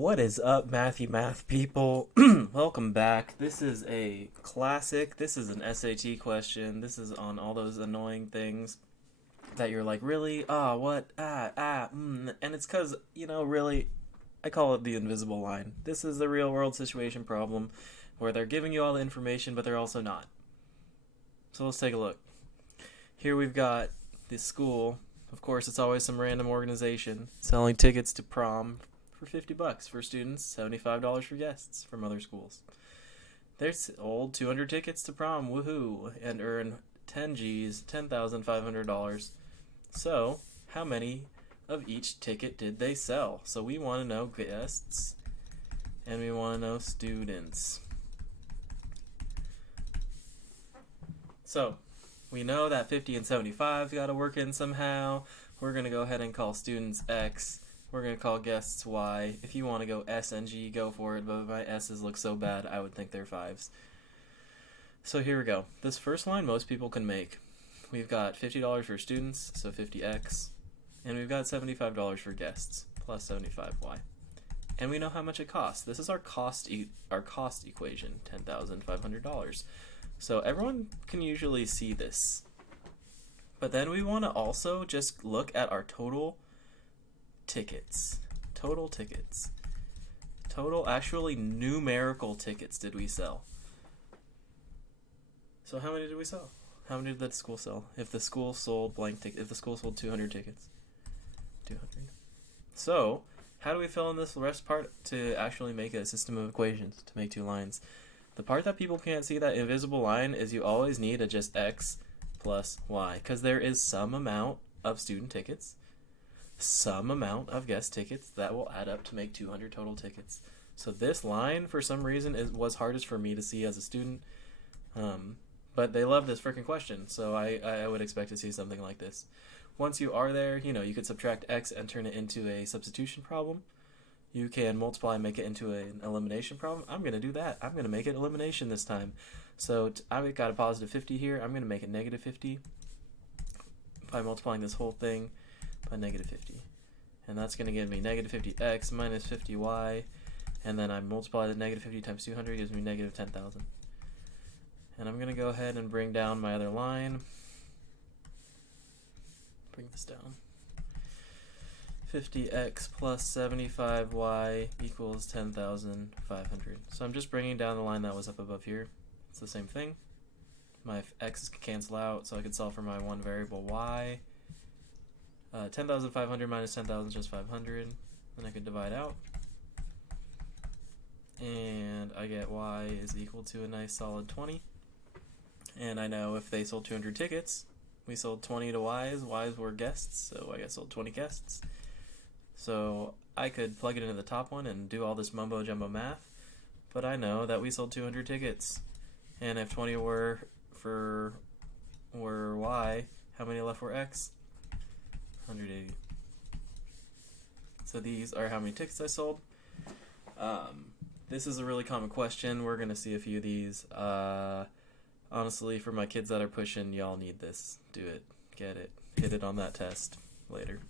What is up, Matthew Math people? Welcome back. This is a classic. This is an SAT question. This is on all those annoying things that you're like, really? What? And it's because, really, I call it the invisible line. This is the real world situation problem where they're giving you all the information, but they're also not. So let's take a look. Here we've got this school. Of course, it's always some random organization selling tickets to prom for $50 for students, $75 for guests from other schools. They're sold 200 tickets to prom, woohoo, and earn 10 G's, $10,500. So, how many of each ticket did they sell? So we want to know guests, and we want to know students. So, we know that 50 and 75 got to work in somehow. We're going to go ahead and call students X. We're going to call guests Y. If you want to go S and G, go for it, but my S's look so bad, I would think they're 5s. So here we go. This first line most people can make. We've got $50 for students, so 50X, and we've got $75 for guests, plus 75Y. And we know how much it costs. This is our cost equation, $10,500. So everyone can usually see this. But then we want to also just look at our total tickets. Total actually numerical tickets did we sell. So how many did we sell? How many did that school sell? If the school sold if the school sold 200 tickets. 200. So, how do we fill in this rest part to actually make a system of equations, to make two lines? The part that people can't see, that invisible line, is you always need a just X plus Y, because there is some amount of student tickets, some amount of guest tickets that will add up to make 200 total tickets. So this line, for some reason, was hardest for me to see as a student, but they love this freaking question, so I would expect to see something like this. Once you are there, you could subtract X and turn it into a substitution problem. You can multiply and make it into an elimination problem. I'm going to do that. I'm going to make it elimination this time. So I've got a positive 50 here. I'm going to make it negative 50 by multiplying this whole thing by negative 50. And that's going to give me negative 50x minus 50y. And then I multiply the negative 50 times 200, gives me negative 10,000. And I'm going to go ahead and bring down my other line. Bring this down. 50x plus 75y equals 10,500. So I'm just bringing down the line that was up above here. It's the same thing. My x's can cancel out, so I can solve for my one variable y. 10,500 minus 10,000 is just 500. Then I could divide out. And I get y is equal to a nice solid 20. And I know if they sold 200 tickets, we sold 20 to y's. Y's were guests, so I guess sold 20 guests. So I could plug it into the top one and do all this mumbo jumbo math, but I know that we sold 200 tickets, and if 20 were y, how many left were x? 180. So these are how many tickets I sold. This is a really common question. We're gonna see a few of these. Honestly, for my kids that are pushing, y'all need this. Do it. Get it. Hit it on that test later.